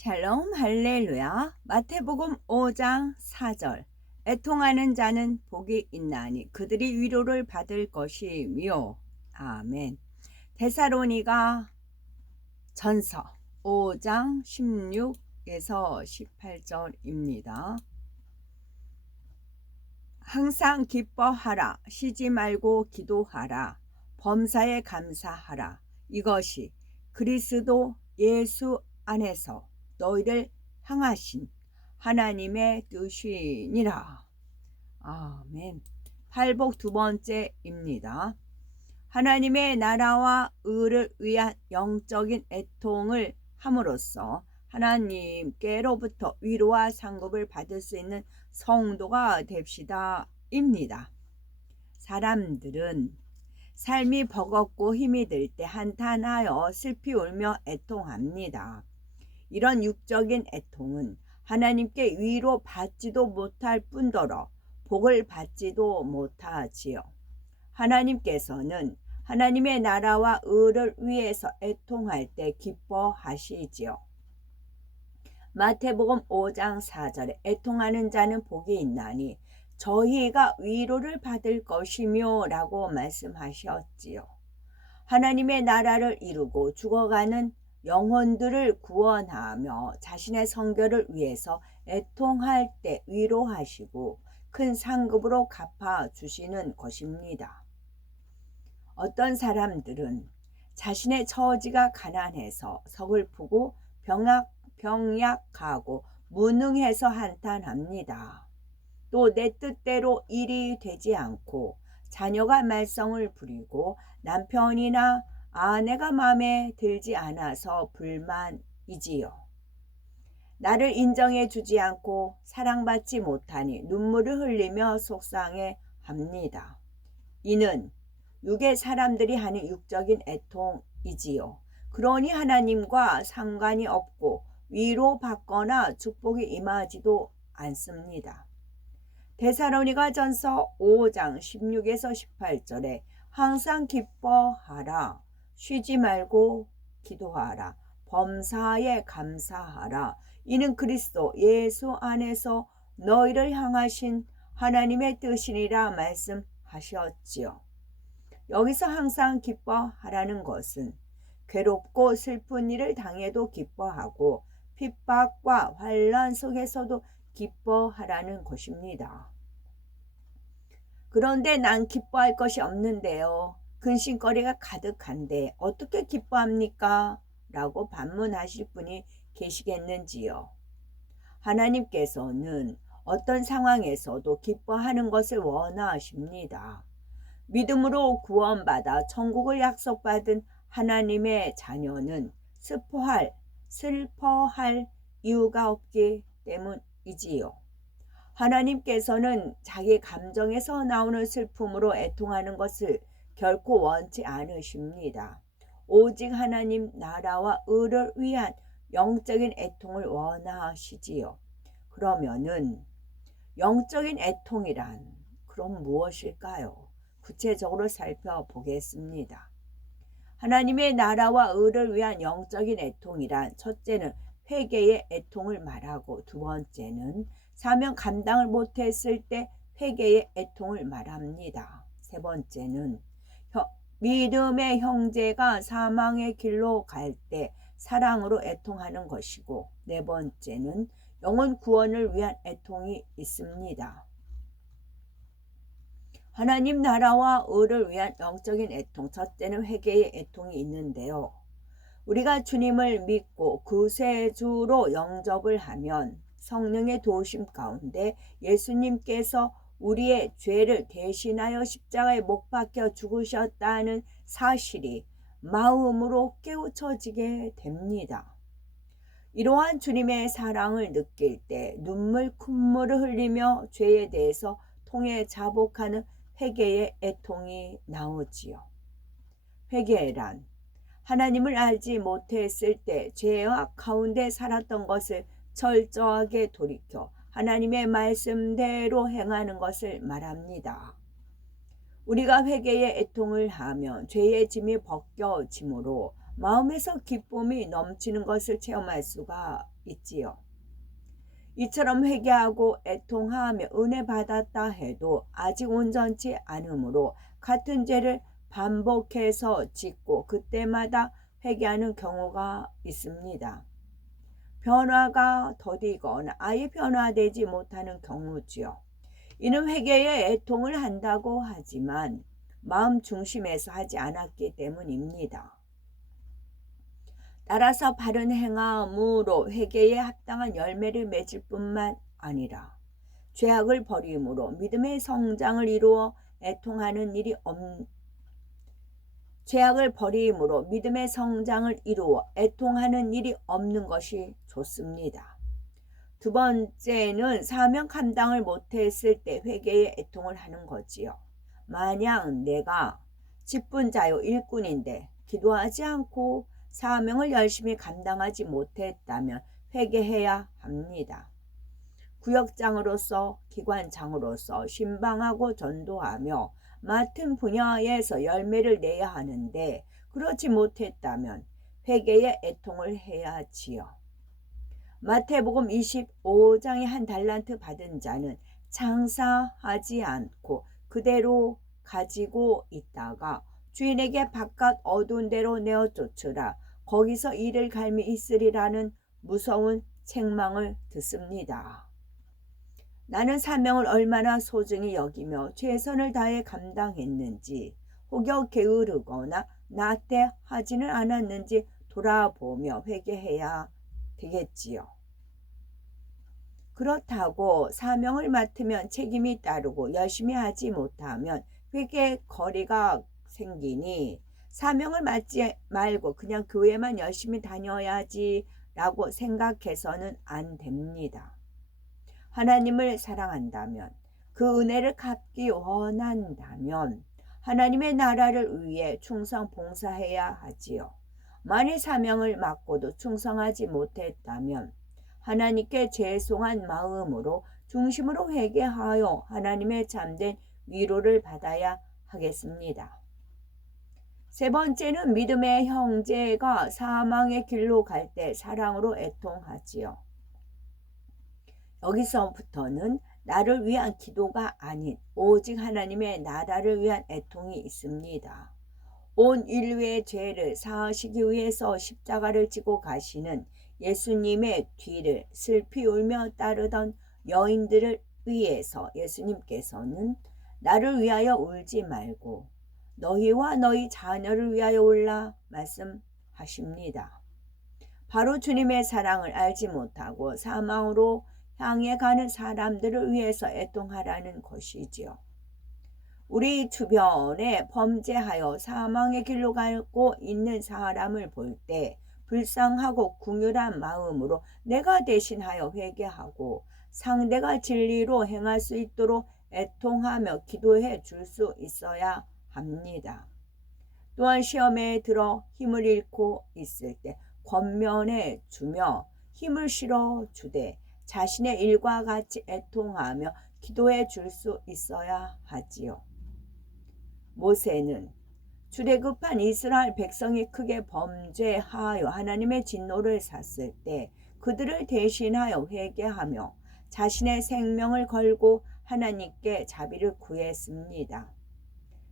샬롬 할렐루야. 마태복음 5장 4절. 애통하는 자는 복이 있나니 그들이 위로를 받을 것이며. 아멘. 데살로니가 전서 5장 16에서 18절입니다. 항상 기뻐하라. 쉬지 말고 기도하라. 범사에 감사하라. 이것이 그리스도 예수 안에서 너희를 향하신 하나님의 뜻이니라. 아멘. 팔복 두 번째입니다. 하나님의 나라와 의를 위한 영적인 애통을 함으로써 하나님께로부터 위로와 상급을 받을 수 있는 성도가 됩시다입니다. 사람들은 삶이 버겁고 힘이 들 때 한탄하여 슬피 울며 애통합니다. 이런 육적인 애통은 하나님께 위로 받지도 못할 뿐더러 복을 받지도 못하지요. 하나님께서는 하나님의 나라와 의를 위해서 애통할 때 기뻐하시지요. 마태복음 5장 4절에 애통하는 자는 복이 있나니 저희가 위로를 받을 것이며 라고 말씀하셨지요. 하나님의 나라를 이루고 죽어가는 영혼들을 구원하며 자신의 성결을 위해서 애통할 때 위로하시고 큰 상급으로 갚아주시는 것입니다. 어떤 사람들은 자신의 처지가 가난해서 서글프고 병약하고 무능해서 한탄합니다. 또 내 뜻대로 일이 되지 않고 자녀가 말썽을 부리고 남편이나 아내가 마음에 들지 않아서 불만이지요. 나를 인정해 주지 않고 사랑받지 못하니 눈물을 흘리며 속상해 합니다. 이는 육의 사람들이 하는 육적인 애통이지요. 그러니 하나님과 상관이 없고 위로받거나 축복이 임하지도 않습니다. 데살로니가 전서 5장 16에서 18절에 항상 기뻐하라. 쉬지 말고 기도하라. 범사에 감사하라. 이는 그리스도 예수 안에서 너희를 향하신 하나님의 뜻이니라 말씀하셨지요. 여기서 항상 기뻐하라는 것은 괴롭고 슬픈 일을 당해도 기뻐하고 핍박과 환난 속에서도 기뻐하라는 것입니다. 그런데 난 기뻐할 것이 없는데요. 근심거리가 가득한데 어떻게 기뻐합니까? 라고 반문하실 분이 계시겠는지요. 하나님께서는 어떤 상황에서도 기뻐하는 것을 원하십니다. 믿음으로 구원받아 천국을 약속받은 하나님의 자녀는 슬퍼할 이유가 없기 때문이지요. 하나님께서는 자기 감정에서 나오는 슬픔으로 애통하는 것을 결코 원치 않으십니다. 오직 하나님 나라와 의를 위한 영적인 애통을 원하시지요. 그러면은 영적인 애통이란 그럼 무엇일까요? 구체적으로 살펴보겠습니다. 하나님의 나라와 의를 위한 영적인 애통이란 첫째는 회개의 애통을 말하고 두 번째는 사명 감당을 못했을 때 회개의 애통을 말합니다. 세 번째는 믿음의 형제가 사망의 길로 갈 때 사랑으로 애통하는 것이고 네 번째는 영혼 구원을 위한 애통이 있습니다. 하나님 나라와 의를 위한 영적인 애통, 첫째는 회개의 애통이 있는데요. 우리가 주님을 믿고 구세주로 영접을 하면 성령의 도우심 가운데 예수님께서 우리의 죄를 대신하여 십자가에 못 박혀 죽으셨다는 사실이 마음으로 깨우쳐지게 됩니다. 이러한 주님의 사랑을 느낄 때 눈물 콧물을 흘리며 죄에 대해서 통해 자복하는 회개의 애통이 나오지요. 회개란 하나님을 알지 못했을 때 죄악 가운데 살았던 것을 철저하게 돌이켜 하나님의 말씀대로 행하는 것을 말합니다. 우리가 회개의 애통을 하면 죄의 짐이 벗겨지므로 마음에서 기쁨이 넘치는 것을 체험할 수가 있지요. 이처럼 회개하고 애통하며 은혜 받았다 해도 아직 온전치 않으므로 같은 죄를 반복해서 짓고 그때마다 회개하는 경우가 있습니다. 변화가 더디거나 아예 변화되지 못하는 경우지요. 이는 회개에 애통을 한다고 하지만 마음 중심에서 하지 않았기 때문입니다. 따라서 바른 행함으로 회개에 합당한 열매를 맺을 뿐만 아니라 죄악을 버림으로 믿음의 성장을 이루어 애통하는 일이 죄악을 버림으로 믿음의 성장을 이루어 애통하는 일이 없는 것이 좋습니다. 두 번째는 사명 감당을 못했을 때 회개에 애통을 하는 거지요. 만약 내가 직분자요 일꾼인데 기도하지 않고 사명을 열심히 감당하지 못했다면 회개해야 합니다. 구역장으로서 기관장으로서 신방하고 전도하며 맡은 분야에서 열매를 내야 하는데 그렇지 못했다면 회개의 애통을 해야지요. 마태복음 25장의 한 달란트 받은 자는 장사하지 않고 그대로 가지고 있다가 주인에게 바깥 어두운 데로 내어 쫓으라 거기서 이를 갈미 있으리라는 무서운 책망을 듣습니다. 나는 사명을 얼마나 소중히 여기며 최선을 다해 감당했는지 혹여 게으르거나 나태하지는 않았는지 돌아보며 회개해야 되겠지요. 그렇다고 사명을 맡으면 책임이 따르고 열심히 하지 못하면 회개 거리가 생기니 사명을 맡지 말고 그냥 교회만 열심히 다녀야지 라고 생각해서는 안 됩니다. 하나님을 사랑한다면 그 은혜를 갚기 원한다면 하나님의 나라를 위해 충성 봉사해야 하지요. 만일 사명을 맡고도 충성하지 못했다면 하나님께 죄송한 마음으로 중심으로 회개하여 하나님의 참된 위로를 받아야 하겠습니다. 세 번째는 믿음의 형제가 사망의 길로 갈 때 사랑으로 애통하지요. 여기서부터는 나를 위한 기도가 아닌 오직 하나님의 나라를 위한 애통이 있습니다. 온 인류의 죄를 사하시기 위해서 십자가를 지고 가시는 예수님의 뒤를 슬피 울며 따르던 여인들을 위해서 예수님께서는 나를 위하여 울지 말고 너희와 너희 자녀를 위하여 울라 말씀하십니다. 바로 주님의 사랑을 알지 못하고 사망으로 향해 가는 사람들을 위해서 애통하라는 것이지요. 우리 주변에 범죄하여 사망의 길로 가고 있는 사람을 볼 때 불쌍하고 궁휼한 마음으로 내가 대신하여 회개하고 상대가 진리로 행할 수 있도록 애통하며 기도해 줄 수 있어야 합니다. 또한 시험에 들어 힘을 잃고 있을 때 권면해 주며 힘을 실어 주되 자신의 일과 같이 애통하며 기도해 줄 수 있어야 하지요. 모세는 출애굽한 이스라엘 백성이 크게 범죄하여 하나님의 진노를 샀을 때 그들을 대신하여 회개하며 자신의 생명을 걸고 하나님께 자비를 구했습니다.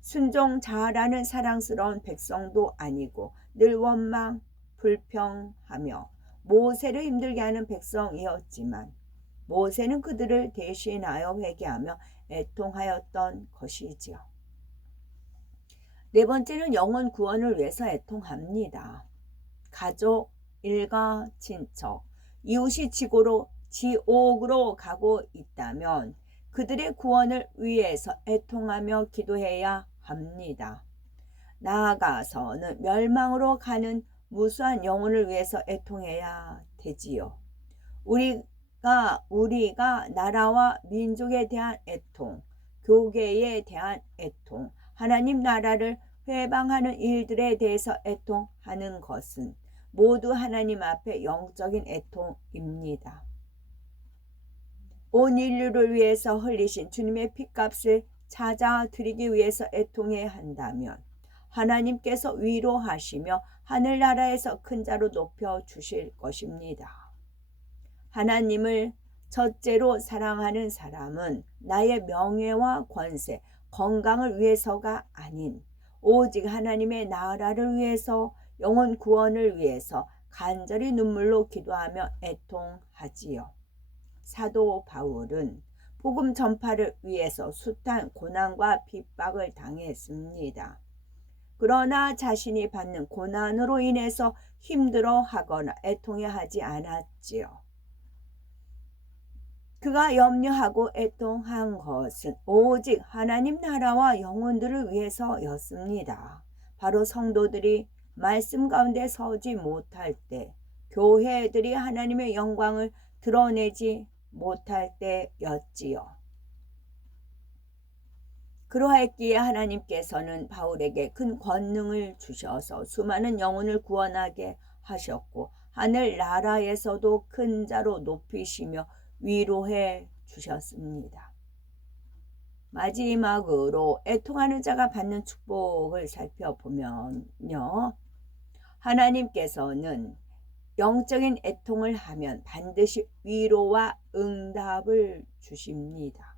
순종 잘하는 사랑스러운 백성도 아니고 늘 원망, 불평하며 모세를 힘들게 하는 백성이었지만 모세는 그들을 대신하여 회개하며 애통하였던 것이지요. 네 번째는 영혼 구원을 위해서 애통합니다. 가족, 일가, 친척, 이웃이 지옥으로 가고 있다면 그들의 구원을 위해서 애통하며 기도해야 합니다. 나아가서는 멸망으로 가는 무수한 영혼을 위해서 애통해야 되지요. 우리가 나라와 민족에 대한 애통, 교계에 대한 애통, 하나님 나라를 회방하는 일들에 대해서 애통하는 것은 모두 하나님 앞에 영적인 애통입니다. 온 인류를 위해서 흘리신 주님의 핏값을 찾아 드리기 위해서 애통해야 한다면 하나님께서 위로하시며 하늘나라에서 큰 자로 높여 주실 것입니다. 하나님을 첫째로 사랑하는 사람은 나의 명예와 권세, 건강을 위해서가 아닌 오직 하나님의 나라를 위해서, 영혼 구원을 위해서 간절히 눈물로 기도하며 애통하지요. 사도 바울은 복음 전파를 위해서 숱한 고난과 핍박을 당했습니다. 그러나 자신이 받는 고난으로 인해서 힘들어하거나 애통해하지 않았지요. 그가 염려하고 애통한 것은 오직 하나님 나라와 영혼들을 위해서였습니다. 바로 성도들이 말씀 가운데 서지 못할 때, 교회들이 하나님의 영광을 드러내지 못할 때였지요. 그러했기에 하나님께서는 바울에게 큰 권능을 주셔서 수많은 영혼을 구원하게 하셨고, 하늘 나라에서도 큰 자로 높이시며 위로해 주셨습니다. 마지막으로 애통하는 자가 받는 축복을 살펴보면요, 하나님께서는 영적인 애통을 하면 반드시 위로와 응답을 주십니다.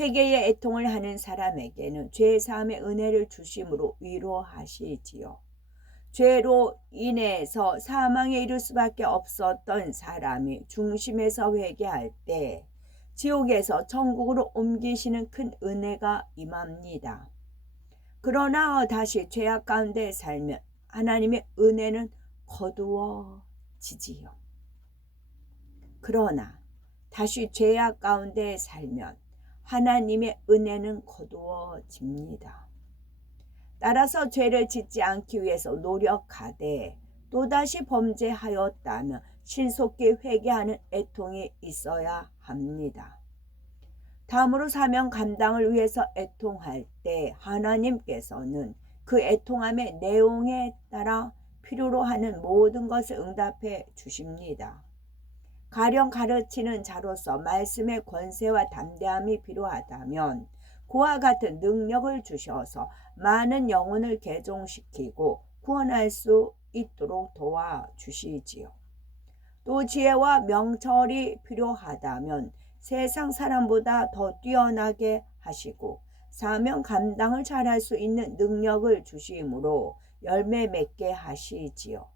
회개의 애통을 하는 사람에게는 죄사함의 은혜를 주심으로 위로하시지요. 죄로 인해서 사망에 이를 수밖에 없었던 사람이 중심에서 회개할 때 지옥에서 천국으로 옮기시는 큰 은혜가 임합니다. 그러나 다시 죄악 가운데 살면 하나님의 은혜는 거두어지지요. 그러나 다시 죄악 가운데 살면 하나님의 은혜는 거두어집니다. 따라서 죄를 짓지 않기 위해서 노력하되 또다시 범죄하였다면 신속히 회개하는 애통이 있어야 합니다. 다음으로 사명 감당을 위해서 애통할 때 하나님께서는 그 애통함의 내용에 따라 필요로 하는 모든 것을 응답해 주십니다. 가령 가르치는 자로서 말씀의 권세와 담대함이 필요하다면 그와 같은 능력을 주셔서 많은 영혼을 개종시키고 구원할 수 있도록 도와주시지요. 또 지혜와 명철이 필요하다면 세상 사람보다 더 뛰어나게 하시고 사명 감당을 잘할 수 있는 능력을 주심으로 열매 맺게 하시지요.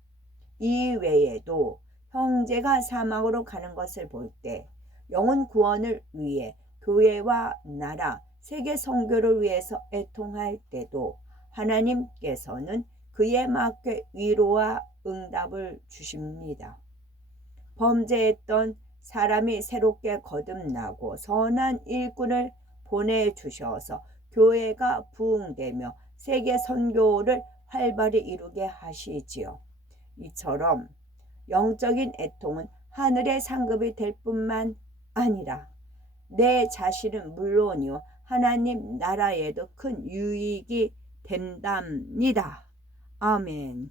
이 외에도 형제가 사망으로 가는 것을 볼 때 영혼 구원을 위해 교회와 나라, 세계 선교를 위해서 애통할 때도 하나님께서는 그에 맞게 위로와 응답을 주십니다. 범죄했던 사람이 새롭게 거듭나고 선한 일꾼을 보내주셔서 교회가 부흥되며 세계 선교를 활발히 이루게 하시지요. 이처럼 영적인 애통은 하늘의 상급이 될 뿐만 아니라 내 자신은 물론이요 하나님 나라에도 큰 유익이 된답니다. 아멘.